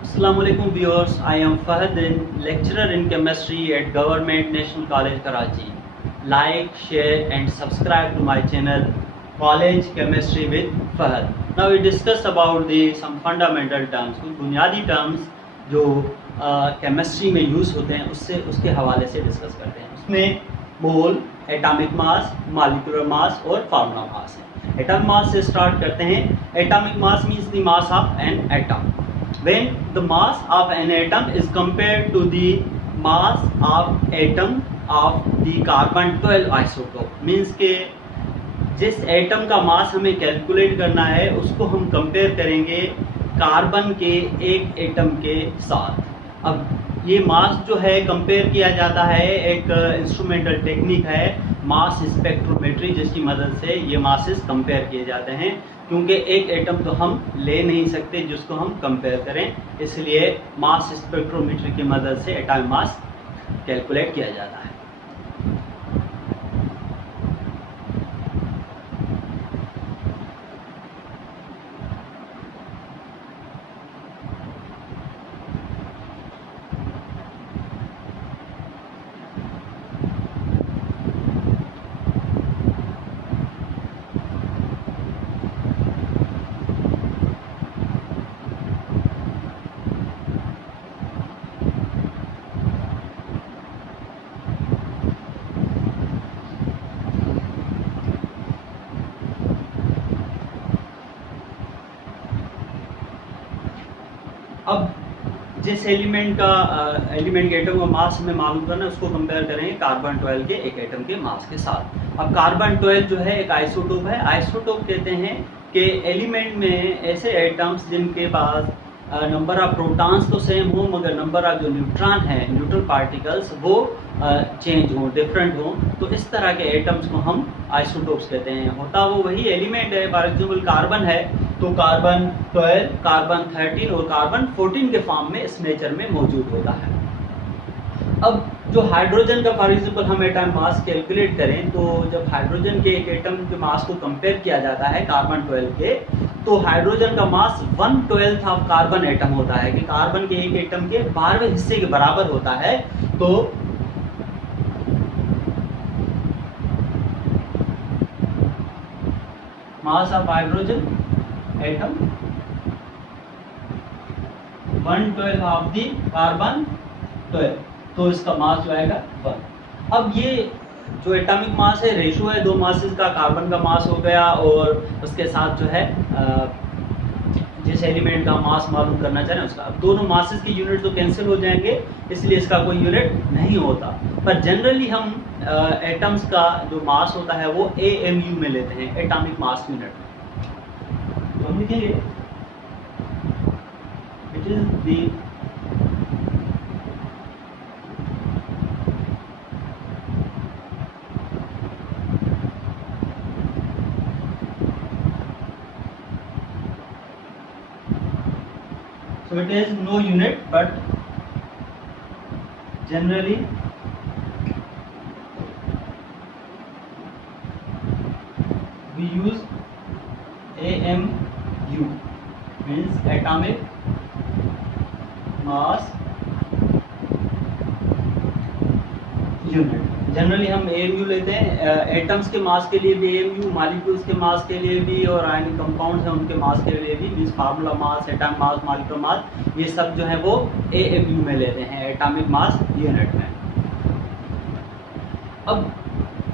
Assalamualaikum viewers, I am Fahad, lecturer in chemistry at Government National College Karachi. Like, share and subscribe to my channel College Chemistry with Fahad. Now we discuss about some fundamental terms, कुछ बुनियादी terms जो chemistry में use होते हैं उसके हवाले से discuss करते हैं। उसमें मोल, एटॉमिक मास, मॉलिक्यूलर मास और फार्मूला मास है। एटॉमिक मास से स्टार्ट करते हैं। Atomic mass means the mass of an atom. When the mass of an atom is compared to the mass of atom of the carbon 12 isotope, means के जिस atom का मास हमें calculate करना है उसको हम कंपेयर करेंगे कार्बन के एक एटम के साथ। अब ये मास जो है कंपेयर किया जाता है, एक इंस्ट्रूमेंटल टेक्निक है मास स्पेक्ट्रोमेट्री, जिसकी मदद से ये मासेस कंपेयर किए जाते हैं, क्योंकि एक एटम तो हम ले नहीं सकते जिसको हम कंपेयर करें, इसलिए मास स्पेक्ट्रोमेट्री की मदद से एटॉमिक मास कैलकुलेट किया जाता है। अब जिस एलिमेंट के एटम का मास हमें मालूम करना है उसको कंपेयर करेंगे कार्बन 12 के एक एटम के मास के साथ। अब कार्बन 12 जो है एक आइसोटोप है। आइसोटोप कहते हैं कि एलिमेंट में ऐसे एटम्स जिनके पास नंबर ऑफ प्रोटॉन्स तो सेम हो मगर नंबर ऑफ जो न्यूट्रॉन है, न्यूट्रल पार्टिकल्स, वो चेंज हो, डिफरेंट हो, तो इस तरह के एटम्स को हम आइसोटोप्स कहते हैं। होता वो वही एलिमेंट है। फॉर एग्जाम्पल कार्बन है तो कार्बन 12, कार्बन 13 और कार्बन 14 के फॉर्म में इस नेचर में मौजूद होता है। अब जो हाइड्रोजन का फॉर एग्जाम्पल हम एटम मास कैलकुलेट करें तो जब हाइड्रोजन के एक एटम के मास को कंपेयर किया जाता है कार्बन 12 के, तो हाइड्रोजन का मास 1/12 ऑफ कार्बन एटम होता है, कि कार्बन के एक एटम के 12वें हिस्से के बराबर होता है। तो mass of hydrogen atom 1/12 of the carbon 12, तो इसका मास जो आएगा 1। अब ये जो एटॉमिक मास है रेशो है दो मासेस का, कार्बन का मास हो गया और उसके साथ जो है जिस एलिमेंट का मास मालूम करना चाह रहे हैं उसका। अब दोनों मासेस की यूनिट तो कैंसिल हो जाएंगे, इसलिए इसका कोई यूनिट नहीं होता, पर जनरली हम एटम्स का जो मास होता है वो AMU में लेते हैं, एटॉमिक मास यूनिट। तो हम लिखेंगे it is the so it is no unit, but generally we use AMU, means atomic mass unit। Generally हम AMU लेते हैं। एटम्स के मास के लिए भी AMU, मॉलिक्यूल्स के मास के लिए भी और आयनिक कंपाउंड्स हैं उनके मास के लिए भी, means formula mass, atomic mass, molecular mass, ये सब जो है वो AMU में लेते हैं, एटॉमिक मास यूनिट में। अब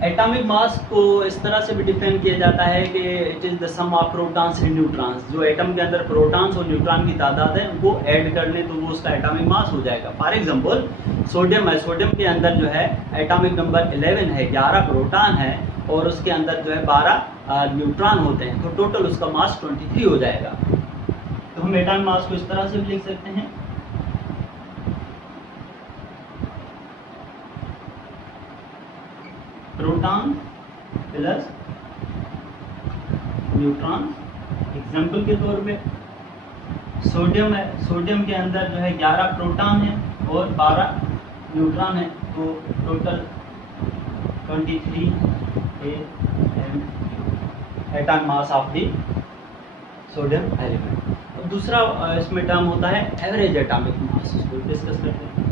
एटॉमिक मास को इस तरह से भी डिफाइन किया जाता है कि it is the sum of protons and neutrons. जो एटम के अंदर प्रोटॉन्स और न्यूट्रॉन की तादाद है उनको ऐड कर लें तो वो उसका एटॉमिक मास हो जाएगा। फॉर एग्जांपल सोडियम है, सोडियम के अंदर जो है एटॉमिक नंबर 11 है, 11 प्रोटॉन है और उसके अंदर जो है 12 न्यूट्रॉन होते हैं, तो टोटल उसका मास 23 हो जाएगा। तो हम एटॉमिक मास को इस तरह से भी लिख सकते हैं, प्रोटॉन प्लस न्यूट्रॉन। एग्जाम्पल के तौर पे सोडियम है, सोडियम के अंदर जो है 11 प्रोटॉन है और 12 न्यूट्रॉन है, तो total 23 atomic mass of the sodium element. अब दूसरा इसमें टर्म होता है एवरेज एटॉमिक मास, इसको डिस्कस करते हैं।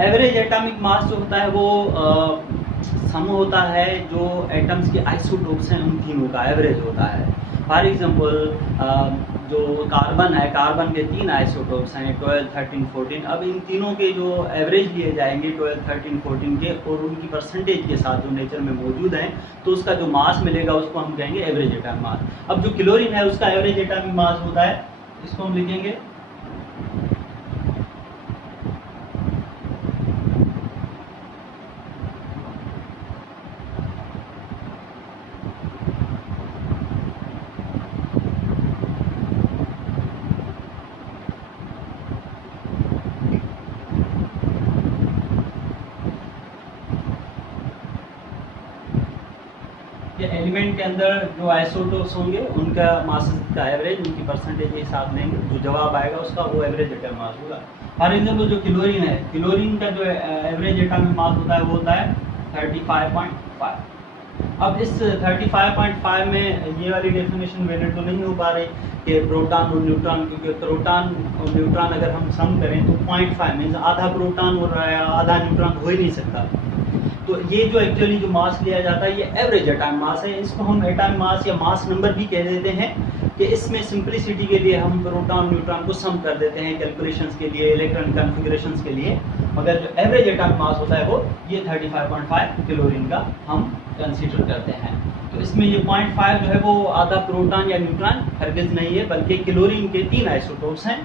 एवरेज एटॉमिक मास जो होता है वो सम होता है जो एटम्स के आइसोटोप्स हैं उन तीनों का एवरेज होता है। फॉर एग्जांपल जो कार्बन है, कार्बन के 3 आइसोटोप्स हैं 12, 13, 14। अब इन तीनों के जो एवरेज लिए जाएंगे 12, 13, 14 के और उनकी परसेंटेज के साथ जो नेचर में मौजूद हैं, तो उसका जो मास मिलेगा उसको हम कहेंगे एवरेज एटॉमिक मास। अब जो क्लोरीन है उसका एवरेज एटॉमिक मास होता है, इसको हम लिखेंगे एलिमेंट के अंदर जो आइसोटोप्स होंगे उनका मास का एवरेज, उनकी परसेंटेज के हिसाब लेंगे, जो जवाब आएगा उसका वो एवरेज एटॉमिक मास होगा। फॉर एग्जांपल जो क्लोरीन है, क्लोरीन का जो एवरेज एटॉमिक मास होता है वो होता है 35.5। अब इस 35.5 में ये वाली डेफिनेशन वैलिड तो नहीं हो पा रही कि प्रोटॉन और न्यूट्रॉन, क्योंकि प्रोटॉन और न्यूट्रॉन अगर हम सम करें तो 0.5 मीन्स आधा प्रोटॉन और आधा न्यूट्रॉन हो ही नहीं सकता। तो ये जो एक्चुअली जो मास लिया जाता है ये एवरेज एटॉमिक मास है। इसको हम एटॉमिक मास या मास नंबर भी कह देते हैं कि इसमें सिंपलिसिटी के लिए हम प्रोटॉन न्यूट्रॉन को सम कर देते हैं कैलकुलेशंस के लिए, इलेक्ट्रॉन कॉन्फ़िगरेशंस के लिए। मगर जो एवरेज एटॉमिक मास होता है वो ये 35.5 क्लोरीन का हम कंसीडर करते हैं। तो इसमें ये 0.5 जो है वो आधा प्रोटॉन या न्यूट्रॉन हरगिज़ नहीं है, बल्कि क्लोरीन के 3 आइसोटोप्स हैं।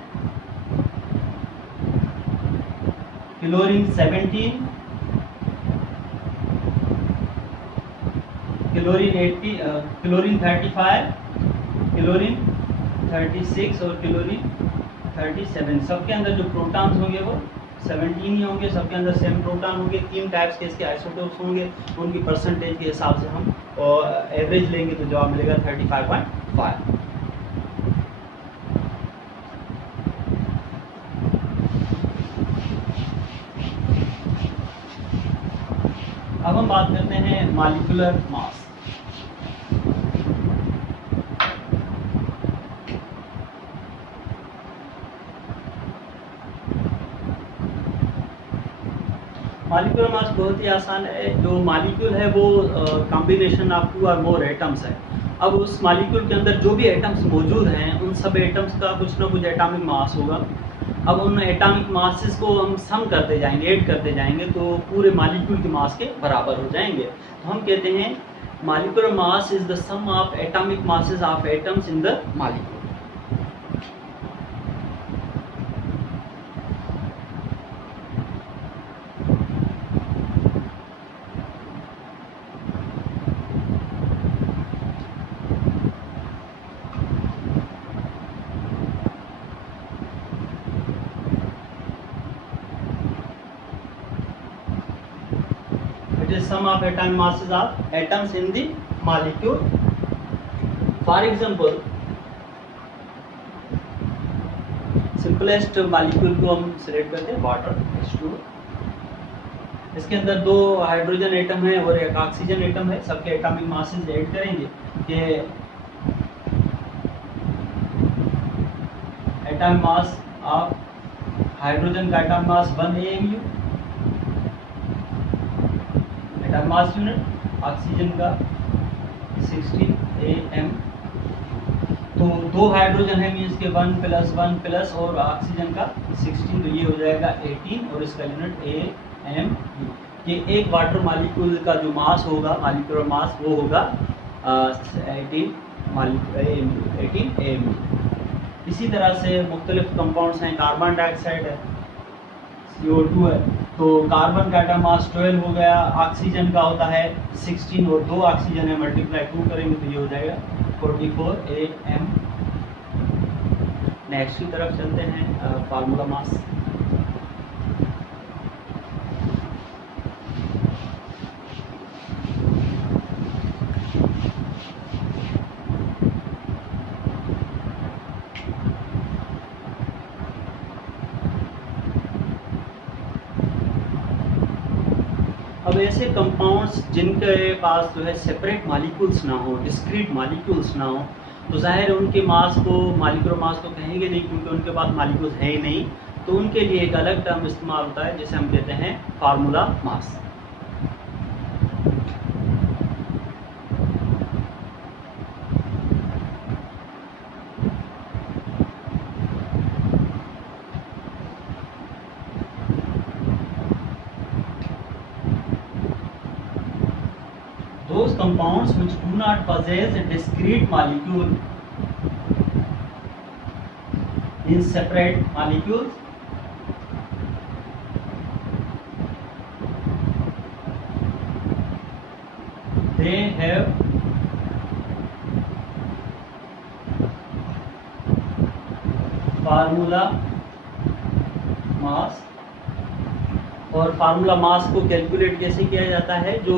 क्लोरीन 17, क्लोरीन 80, क्लोरीन 35, क्लोरीन 36 और क्लोरीन 37। सबके अंदर जो प्रोटॉन्स होंगे वो 17 ही होंगे, सबके अंदर सेम प्रोटॉन होंगे। 3 टाइप्स के इसके आइसोटोप्स होंगे, उनकी परसेंटेज के हिसाब से हम एवरेज लेंगे तो जवाब मिलेगा 35.5। अब हम बात करते हैं मॉलिक्यूलर मास। मॉलिक्यूलर मास बहुत ही आसान है। जो मॉलिक्यूल है वो कॉम्बिनेशन ऑफ 2 और मोर एटम्स है। अब उस मॉलिक्यूल के अंदर जो भी एटम्स मौजूद हैं उन सब एटम्स का कुछ ना कुछ एटॉमिक मास होगा। अब उन एटॉमिक मासेस को हम सम करते जाएंगे, ऐड करते जाएंगे तो पूरे मॉलिक्यूल के मास के बराबर हो जाएंगे। तो हम कहते हैं molecular mass is the sum of atomic masses of atoms in the molecule. Sum of atomic masses of atoms in the molecule. For example, simplest molecule को हम select करते हैं वाटर H2O। इसके अंदर 2 हाइड्रोजन एटम है और 1 oxygen atom है। सबके एटॉमिक मासेस ऐड करेंगे कि एटॉमिक मास ऑफ हाइड्रोजन का atomic mass 1 AMU mass unit, oxygen का 16 AM। तो 2 हाइड्रोजन है मीन्स के 1 + 1 प्लस और ऑक्सीजन का 16, तो ये हो जाएगा 18 और इसका यूनिट AMU। ये एक वाटर मॉलिक्यूल का जो मास होगा, मॉलिक्यूलर मास, वो होगा 18 AMU। इसी तरह से मुख्तलिफ कंपाउंड्स हैं। कार्बन डाइऑक्साइड है, CO2 है, तो कार्बन का एटॉमिक मास 12 हो गया। ऑक्सीजन का होता है 16 और 2 ऑक्सीजन है, मल्टीप्लाई 2 करेंगे तो ये हो जाएगा 44 AM। नेक्स्ट की तरफ चलते हैं, फार्मूला मास। ऐसे कंपाउंड्स जिनके पास जो है सेपरेट मॉलिक्यूल्स ना हो, डिस्क्रीट मॉलिक्यूल्स ना हो, तो ज़ाहिर है उनके मास को मॉलिक्यूलर मास तो कहेंगे नहीं, क्योंकि उनके पास मॉलिक्यूल्स है ही नहीं। तो उनके लिए एक अलग टर्म इस्तेमाल होता है जिसे हम कहते हैं formula mass. Those compounds which do not possess a discrete molecule in separate molecules they have formula mass. और फार्मूला मास को कैलकुलेट कैसे किया जाता है, जो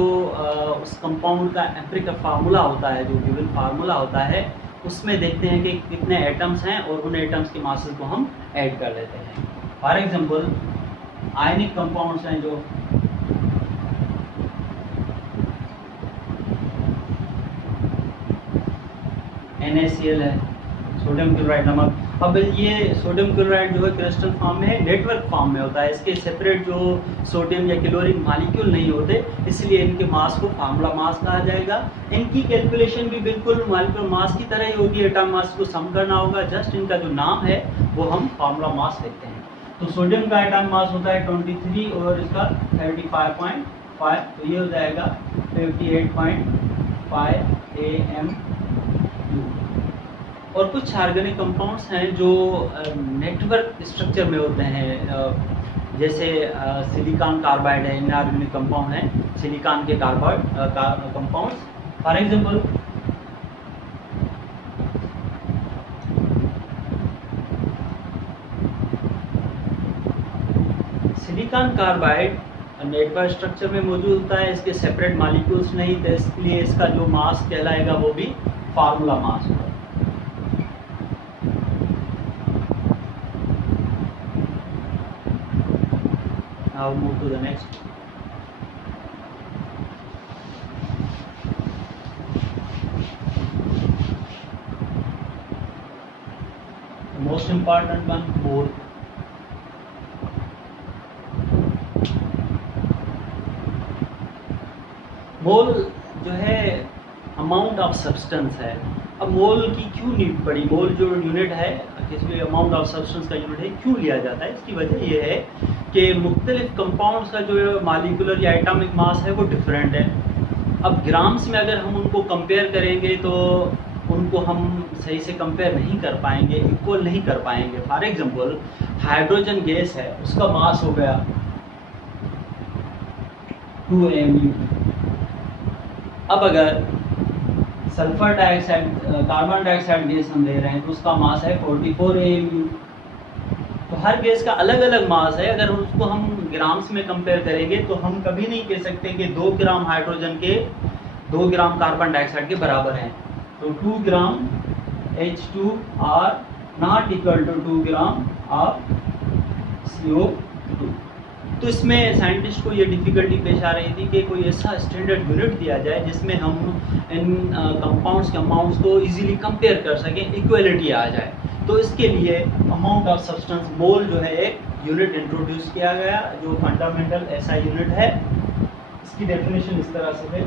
उस कंपाउंड का एम्पिरिकल फार्मूला होता है, जो गिवन फार्मूला होता है, उसमें देखते हैं कि कितने एटम्स हैं और उन एटम्स के मासेस को हम ऐड कर लेते हैं। फॉर एग्जांपल आयनिक कंपाउंड्स हैं जो NaCl है, सोडियम क्लोराइड नमक। अब ये सोडियम क्लोराइड जो है क्रिस्टल फॉर्म में है, नेटवर्क फॉर्म में होता है, इसके सेपरेट जो सोडियम या क्लोरीन मॉलिक्यूल नहीं होते, इसलिए इनके मास को फार्मूला मास कहा जाएगा। इनकी कैलकुलेशन भी बिल्कुल मॉलिक्यूलर मास की तरह ही होगी, एटॉमिक मास को सम करना होगा, जस्ट इनका जो नाम है वो हम फार्मूला मास लिखते हैं। तो सोडियम का एटॉमिक मास होता है 23 और इसका 35.5, तो ये हो जाएगा 58.5 AMU। और कुछ ऑर्गेनिक कंपाउंड्स हैं जो नेटवर्क स्ट्रक्चर में होते हैं, जैसे सिलिकॉन कार्बाइड है, इनऑर्गेनिक कंपाउंड है, सिलिकॉन के carbide compounds. For example silicon carbide network structure में मौजूद होता है, इसके सेपरेट मॉलिक्यूल्स नहीं, तो इसलिए इसका जो मास कहलाएगा वो भी फार्मूला मास होगा। Now move to the next. The most important one, mole. मोल जो है अमाउंट ऑफ सब्सटेंस है। अब मोल की क्यों नीड पड़ी, मोल जो यूनिट है, किसी भी अमाउंट ऑफ सब्सटेंस का यूनिट है, क्यों लिया जाता है? इसकी वजह यह है कि मुख्तलिफ कंपाउंड्स का जो मॉलिक्यूलर या एटॉमिक मास है वो डिफरेंट है। अब ग्राम्स में अगर हम उनको कंपेयर करेंगे तो उनको हम सही से कंपेयर नहीं कर पाएंगे, इक्वल नहीं कर पाएंगे। फॉर एग्जांपल हाइड्रोजन गैस है, उसका मास हो गया 2 AMU। अब अगर sulphur dioxide, carbon dioxide gas हम ले रहे हैं तो उसका मास है 44 AMU। तो हर गैस का अलग अलग मास है, अगर उसको हम ग्राम्स में कंपेयर करेंगे तो हम कभी नहीं कह सकते कि 2 ग्राम हाइड्रोजन के 2 ग्राम कार्बन डाइऑक्साइड के बराबर हैं। तो 2 gram H2 are not equal to 2 gram of CO2। तो इसमें साइंटिस्ट को ये डिफ़िकल्टी पेश आ रही थी कि कोई ऐसा स्टैंडर्ड यूनिट दिया जाए जिसमें हम इन कंपाउंड्स के अमाउंट्स को इजीली कंपेयर कर सकें, इक्वलिटी आ जाए। तो इसके लिए अमाउंट ऑफ सब्सटेंस, मोल जो है एक यूनिट इंट्रोड्यूस किया गया, जो फंडामेंटल ऐसा यूनिट है। इसकी डेफिनेशन इस तरह से है,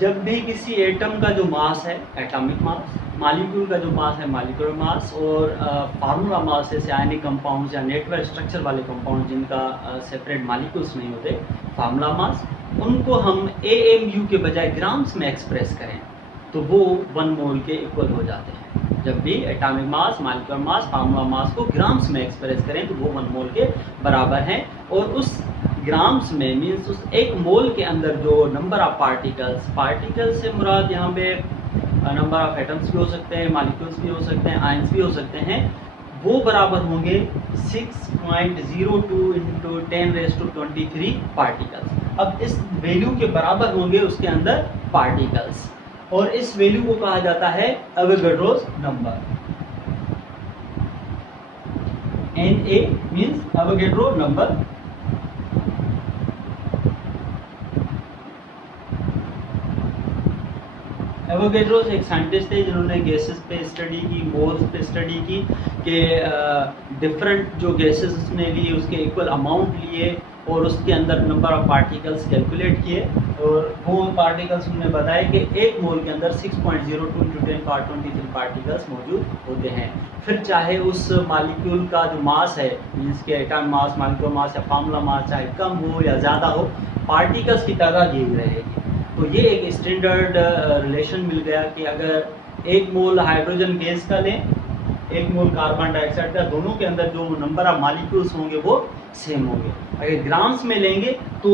जब भी किसी एटम का जो मास है, एटॉमिक मास, मॉलिक्यूल का जो मास है मॉलिक्यूलर मास, और फार्मूला मास जैसे आयनिक कंपाउंड्स या नेटवर्क स्ट्रक्चर वाले कंपाउंड जिनका सेपरेट मॉलिक्यूल्स नहीं होते, फार्मूला मास, उनको हम AMU के बजाय ग्राम्स में एक्सप्रेस करें तो वो 1 मोल के इक्वल हो जाते हैं। जब भी atomic mass, molecular mass, formula mass को ग्राम्स में एक्सप्रेस करें तो वो 1 मोल के बराबर हैं। और उस ग्राम्स में मीन्स उस 1 मोल के अंदर जो नंबर ऑफ पार्टिकल्स से मुराद यहाँ पे नंबर ऑफ एटम्स भी हो सकते हैं, मॉलिक्यूल्स भी हो सकते हैं, आयंस भी हो सकते हैं, वो बराबर होंगे 6.02 इंटू 10⁻23 पार्टिकल्स। अब इस वैल्यू के बराबर होंगे उसके अंदर पार्टिकल्स, और इस वैल्यू को कहा जाता है Avogadro's number. Na means Avogadro number. Avogadro's एक साइंटिस्ट थे जिन्होंने गैसेस पे स्टडी की, मोल्स पे स्टडी की कि डिफरेंट जो गैसेस उसने लिए उसके इक्वल अमाउंट लिए और उसके अंदर नंबर ऑफ पार्टिकल्स कैलकुलेट किए, और वो पार्टिकल्स उन्होंने बताया कि 1 मोल के अंदर 6.02 इंटू 10⁻23 पार्टिकल्स मौजूद होते हैं। फिर चाहे उस मॉलिक्यूल का जो मास है, जिसके एटॉमिक मास, मॉलिक्यूलर मास या फार्मूला मास चाहे कम हो या ज़्यादा हो, पार्टिकल्स की तादाद यही रहेगी। तो ये एक स्टैंडर्ड रिलेशन मिल गया कि अगर 1 मोल हाइड्रोजन गैस का लें, 1 मोल कार्बन डाइऑक्साइड का, दोनों के अंदर जो नंबर ऑफ मॉलिक्यूल्स होंगे वो सेम होंगे। अगर ग्राम्स में लेंगे तो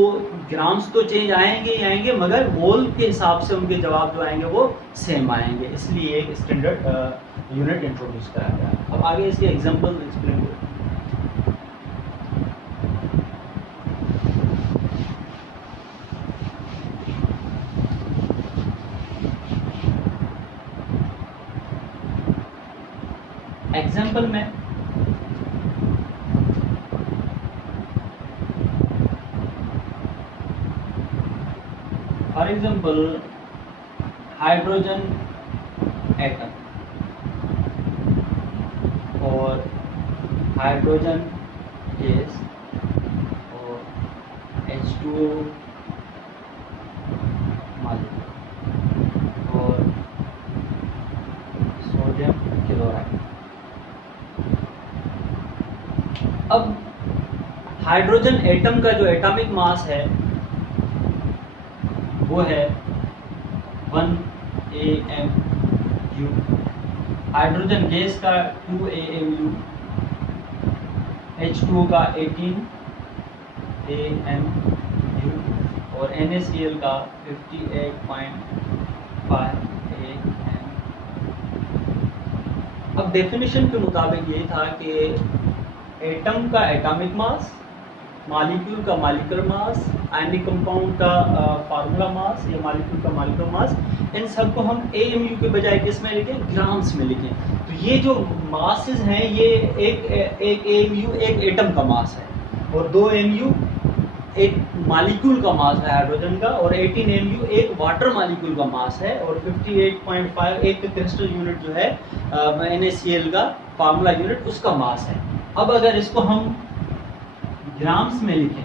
ग्राम्स तो चेंज आएंगे ही आएंगे, मगर मोल के हिसाब से उनके जवाब जो आएंगे वो सेम आएंगे। इसलिए एक स्टैंडर्ड यूनिट इंट्रोड्यूस कराया गया। अब आगे इसके एग्जांपल एक्सप्लेन करें। एग्जाम्पल में फॉर एग्जाम्पल हाइड्रोजन एटम और हाइड्रोजन गैस और H2O मॉलिक्यूल और सोडियम क्लोराइड। अब हाइड्रोजन एटम का जो एटॉमिक मास है वो है 1 AMU, हाइड्रोजन गैस का 2 AMU, H2O का 18 AMU और NaCl का 58.5 AMU। अब डेफिनेशन के मुताबिक ये था कि एटम का एटॉमिक मास, मॉलिक्यूल का मॉलिक्यूलर मास, आयनिक कंपाउंड का फार्मूला मास या मॉलिक्यूल का मॉलिक्यूलर मास, इन सबको हम AMU के बजाय किस में लिखें, ग्राम्स में लिखें। तो ये जो मासेस हैं ये एक AMU एक एटम का मास है, और 2 AMU एक मॉलिक्यूल का मास है हाइड्रोजन का, और 18 AMU एक वाटर मॉलिक्यूल का मास है, और 58.5 एक क्रिस्टल यूनिट जो है NaCl का फार्मूला यूनिट उसका मास है। अब अगर इसको हम ग्राम्स में लिखें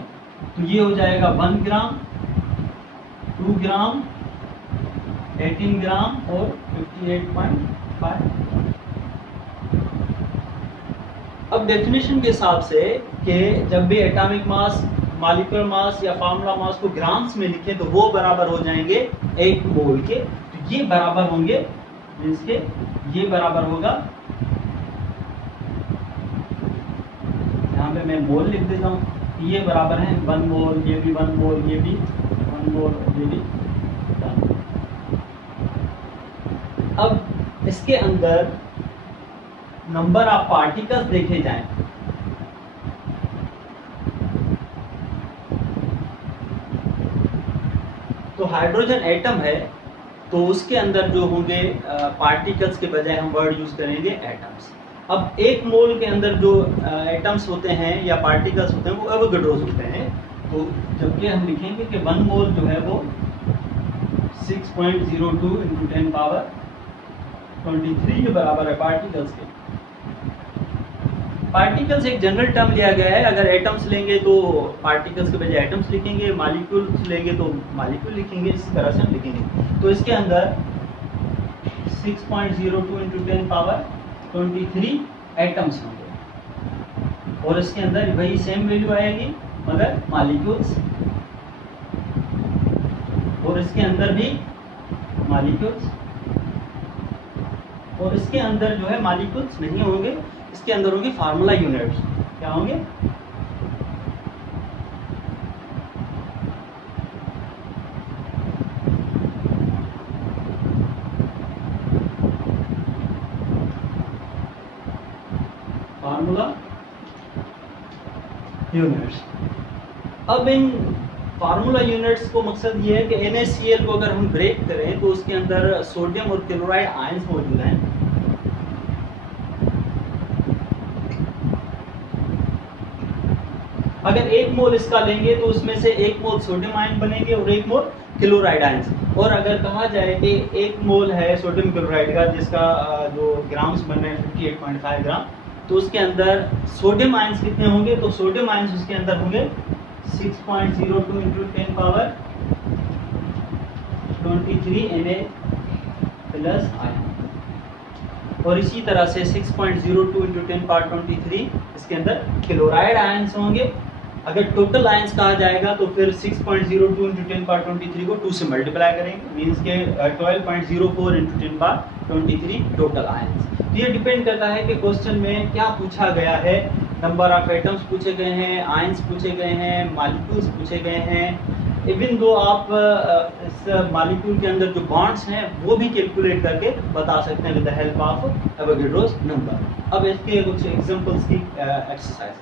तो ये हो जाएगा 1 ग्राम, 2 ग्राम, 18 ग्राम और 58.5। अब डेफिनेशन के हिसाब से कि जब भी एटॉमिक मास, मॉलिक्यूलर मास या फार्मूला मास को ग्राम्स में लिखें तो वो बराबर हो जाएंगे 1 मोल के। तो ये बराबर होंगे, मींस के ये बराबर होगा, यहाँ पे मैं मोल लिख देता हूँ, ये बराबर है 1 मोल, ये भी 1 मोल, ये भी 1 मोल, ये भी। अब इसके अंदर नंबर ऑफ पार्टिकल्स देखे जाएं तो हाइड्रोजन एटम है तो उसके अंदर जो होंगे पार्टिकल्स के बजाय हम वर्ड यूज करेंगे एटम्स। अब 1 मोल के अंदर जो एटम्स होते हैं या पार्टिकल्स होते हैं वो एवोगैड्रोस होते हैं। तो जबकि हम लिखेंगे कि 1 मोल जो है वो 6.02 इंटू 10⁻23 के बराबर है पार्टिकल्स के। पार्टिकल्स एक जनरल टर्म लिया गया है, अगर एटम्स लेंगे तो पार्टिकल्स के बजाय एटम्स लिखेंगे, मॉलिक्यूल्स लेंगे तो मॉलिक्यूल लिखेंगे, इस तरह से हम लिखेंगे। तो इसके अंदर 6.02 इंटू 10 पावर 23 एटम्स होंगे, और इसके अंदर वही सेम वैल्यू आएगी मगर मॉलिक्यूल्स, और इसके अंदर भी मॉलिक्यूल्स, और इसके अंदर जो है मॉलिक्यूल्स नहीं होंगे, इसके अंदर होंगे फार्मूला यूनिट्स। क्या होंगे? Formula units. अब इन फार्मूला यूनिट्स को मकसद ये है कि NaCl को अगर हम ब्रेक करें तो उसके अंदर सोडियम और क्लोराइड आयंस मौजूद हैं। अगर 1 मोल इसका लेंगे तो उसमें से 1 मोल सोडियम आयन बनेंगे और 1 मोल क्लोराइड आयंस। और अगर कहा जाए कि 1 मोल है सोडियम क्लोराइड का जिसका जो ग्राम्स बन रहे हैं 58.5 ग्राम, तो उसके अंदर सोडियम आयंस कितने होंगे? तो सोडियम आयंस उसके अंदर होंगे 6.02 into 10 power 23 Na plus ion, और इसी तरह से 6.02 इंटू 10 पावर 23 इसके अंदर क्लोराइड आयंस होंगे। अगर टोटल आयंस कहा जाएगा तो फिर 6.02 इंटू 10 पावर 23 को 2 से मल्टीप्लाई करेंगे, मीन्स के 12.04 इंटू 10 पावर 23 टोटल आयंस। तो ये डिपेंड करता है कि क्वेश्चन में क्या पूछा गया है। नंबर ऑफ एटम्स पूछे गए हैं, आयंस पूछे गए हैं, मॉलिक्यूल्स पूछे गए हैं। इवन दो आप इस मॉलिक्यूल के अंदर जो बॉन्ड्स हैं वो भी कैलकुलेट करके बता सकते हैं with the help of Avogadro's number. अब इसके कुछ एग्जांपल्स की एक्सरसाइज।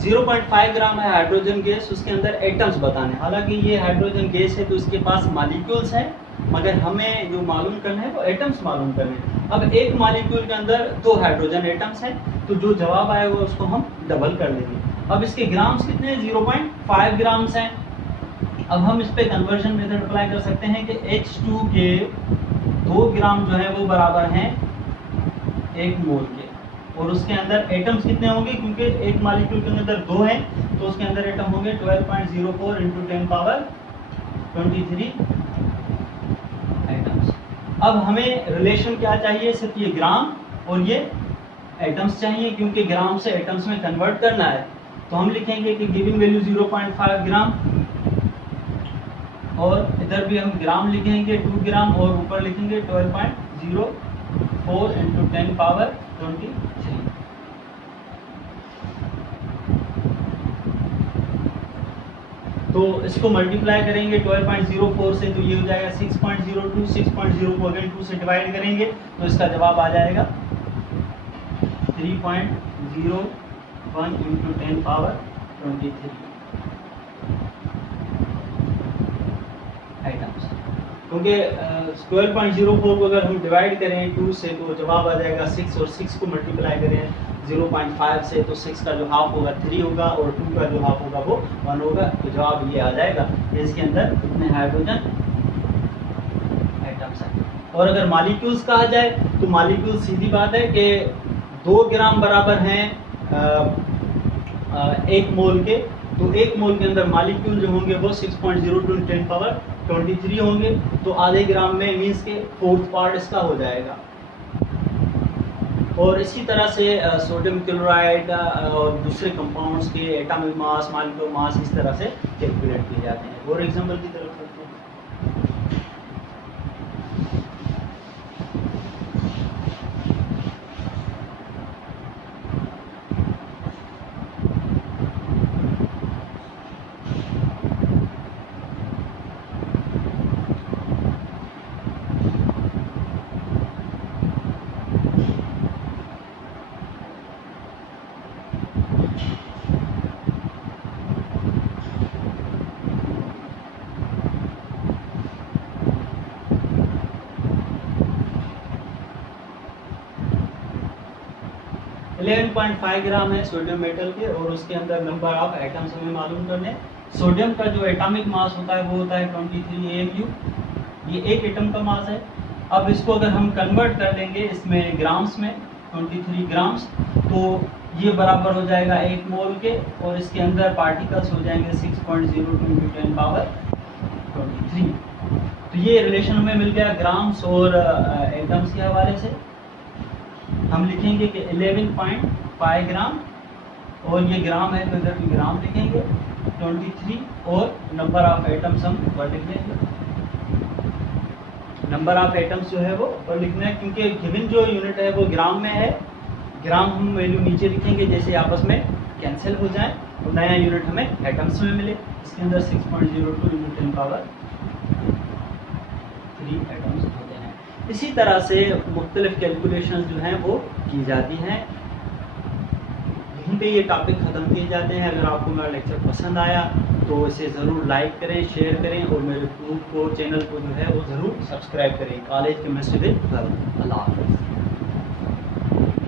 0.5 ग्राम है हाइड्रोजन गैस, उसके अंदर एटम्स बताने। हालांकि ये हाइड्रोजन गैस है तो इसके पास मॉलिक्यूल्स हैं, मगर हमें जो मालूम करना है वो एटम्स मालूम करने हैं। अब एक मॉलिक्यूल के अंदर 2 हाइड्रोजन एटम्स हैं, तो जो जवाब आएगा उसको हम डबल कर लेंगे। अब इसके ग्राम्स कितने हैं? 0.5 ग्राम्स हैं। अब हम इस पे कन्वर्जन मेथड अप्लाई कर सकते हैं कि H2 के 2 ग्राम जो है वो बराबर हैं 1 मोल के, और उसके अंदर एटम्स कितने होंगे? क्योंकि एक मॉलिक्यूल के अंदर 2 हैं तो उसके अंदर एटम होंगे 12.04 इंटू 10 पावर 23 एटम्स। अब हमें रिलेशन क्या चाहिए? सिर्फ ये ग्राम और ये एटम्स चाहिए, क्योंकि ग्राम से एटम्स में कन्वर्ट करना है। तो हम लिखेंगे कि गिवन वैल्यू 0.5 ग्राम, और इधर भी हम ग्राम लिखेंगे 2 ग्राम, और ऊपर लिखेंगे 12.04 इंटू 10 पावर 23। तो इसको मल्टीप्लाई करेंगे 12.04 से, तो ये हो जाएगा 6.02। 6.0 को अगेन 2 से डिवाइड करेंगे तो इसका जवाब आ जाएगा 3.01 इंटू 10 पावर 23 आइटम्स। क्योंकि 12.04 को अगर हम डिवाइड करें 2 से तो जवाब आ जाएगा 6, और 6 को मल्टीप्लाई करें 0.5 से तो 6 का जो हाफ होगा 3 होगा, और 2 का जो हाफ होगा वो 1 होगा। तो जवाब ये आ जाएगा कि इसके अंदर कितने हाइड्रोजन एटम्स हैं। और अगर मॉलिक्यूल्स कहा जाए तो मॉलिक्यूल सीधी बात है कि 2 ग्राम बराबर हैं 1 मोल के, तो 1 मोल के अंदर मॉलिक्यूल जो होंगे वो 6.02 10 पावर 23 होंगे, तो आधे ग्राम में मीन्स के 4th पार्ट इसका हो जाएगा। और इसी तरह से सोडियम क्लोराइड और दूसरे कंपाउंड्स के एटॉमिक मास, मॉलिक्यूलर मास इस तरह से कैलकुलेट किए जाते हैं। और एग्जांपल की तरफ चलते हैं। 11.5 ग्राम है सोडियम मेटल के, और उसके अंदर नंबर ऑफ एटम्स हमें मालूम करने। सोडियम का जो एटॉमिक मास होता है वो होता है 23 AMU, ये एक एटम का मास है। अब इसको अगर हम कन्वर्ट कर लेंगे इसमें ग्राम्स में, 23 ग्राम्स, तो ये बराबर हो जाएगा 1 मोल के, और इसके अंदर पार्टिकल्स हो जाएंगे 6.02 × 10⁻23। तो ये रिलेशन हमें मिल गया ग्राम्स और एटम्स के हवाले से। हम लिखेंगे कि 11.5 ग्राम, और ये ग्राम है तो इधर भी ग्राम लिखेंगे, 23, और नंबर ऑफ एटम्स हम ऊपर लिख लेंगे। नंबर ऑफ एटम्स जो है वो ऊपर लिखना है, क्योंकि गिवन जो यूनिट है वो ग्राम में है। ग्राम हम वैल्यू नीचे लिखेंगे जैसे आपस में कैंसिल हो जाए, और नया यूनिट हमें एटम्स में मिले। इसके अंदर 6.02 × 10⁻³ एटम्स होते हैं। इसी तरह से मुख्तलिफ कैलकुलेशंस जो हैं वो की जाती हैं। यहीं पे ये टॉपिक ख़त्म किए जाते हैं। अगर आपको मेरा लेक्चर पसंद आया तो इसे ज़रूर लाइक करें, शेयर करें, और मेरे ग्रुप को, चैनल को जो है वो ज़रूर सब्सक्राइब करें। कॉलेज केमिस्ट्री विद अल्लाह हाफ़िज़।